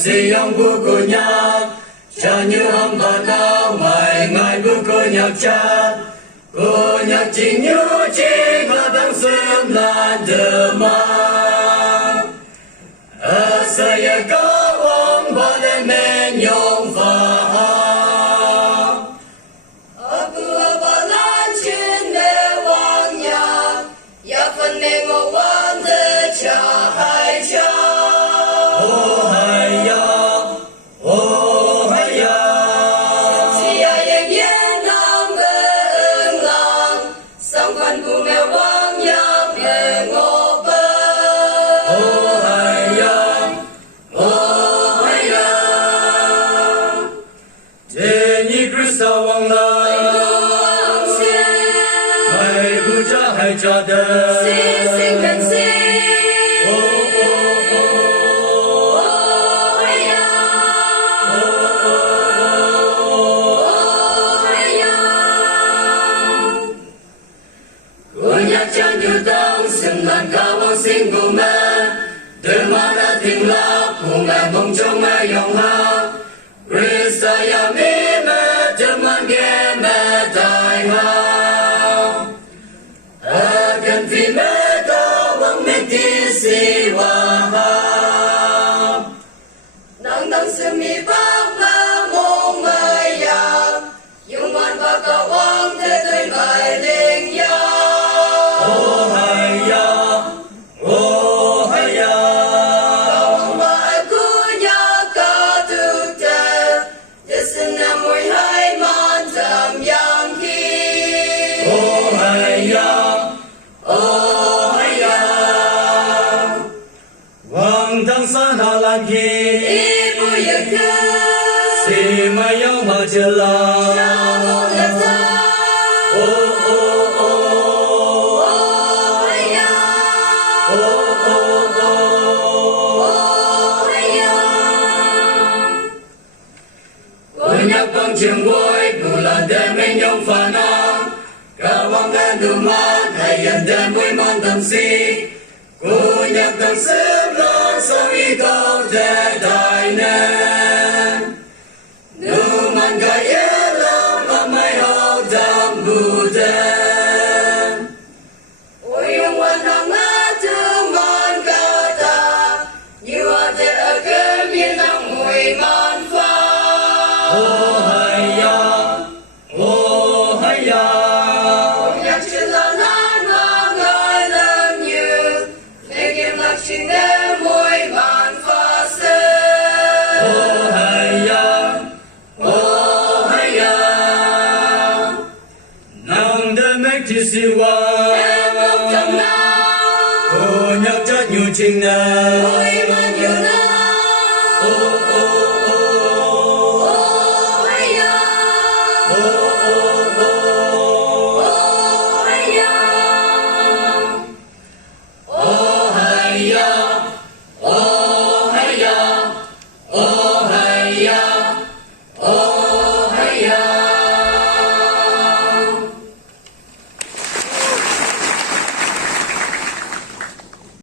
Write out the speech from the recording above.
si ông bu cô nhạc cha như hâm bà nào mày ngài bu cô nhạc cha cô nhạc chỉ như chỉ có đang xem là đờ mà saya có ông bà lên mẹ nhung và aku bà lan trên đê hoàng nhạc ya phần nề ngô quan thế cha hai cha oh hay ya oh hay ya chỉ ai yên yên nam bên làng sang phần cùng mẹ hoàng nhạc về ngô bơ oh hay ya oh hay ya thế như Christa hoàng lai hoàng xin mày bu cha hay cha đời xin xin cần xin Chân như tông xin làn cao ông xin của mẹ từ mà đã tình lạc của mẹ mong trong mẹ dòng ha Christa ya mi mẹ chân man ghé mẹ tài ha gần vì mẹ ta vắng mẹ tí si hoa ha nang nang semi bác ma mong mai ya yung man ba ka wang thế tôi mai linh ya oh hay ya oh hay ya wang ba aku ya ka tu te desin na mui hai man tam yang ki oh hay ya oh hay ya Hoàng thăng xa hà lan kỳ ibu ya ka si ma yêu mà chưa lo cha mo la ta oh oh oh oh hay ya oh oh oh oh hay ya cô nhắc bằng trường vui cô là đêm mình nhung phá na cả vòng đen đủ mát hay nhận đêm vui mong tâm si cô nhắc tâm sớm lo sống ý câu thế đại nên đủ man gai yên lòng mà mày hậu đam bù đen ôi yung wan ang ating man kata you are the agam yin ang mui man fa oh hay ya oh hay ya yak chila lan mang ai lam you make him lak ching ne mui man fa se oh hay ya oh hay ya nàng đến mấy chi si wa em ngọc tâm na cô nhắc chất nhiều情nào ôi man you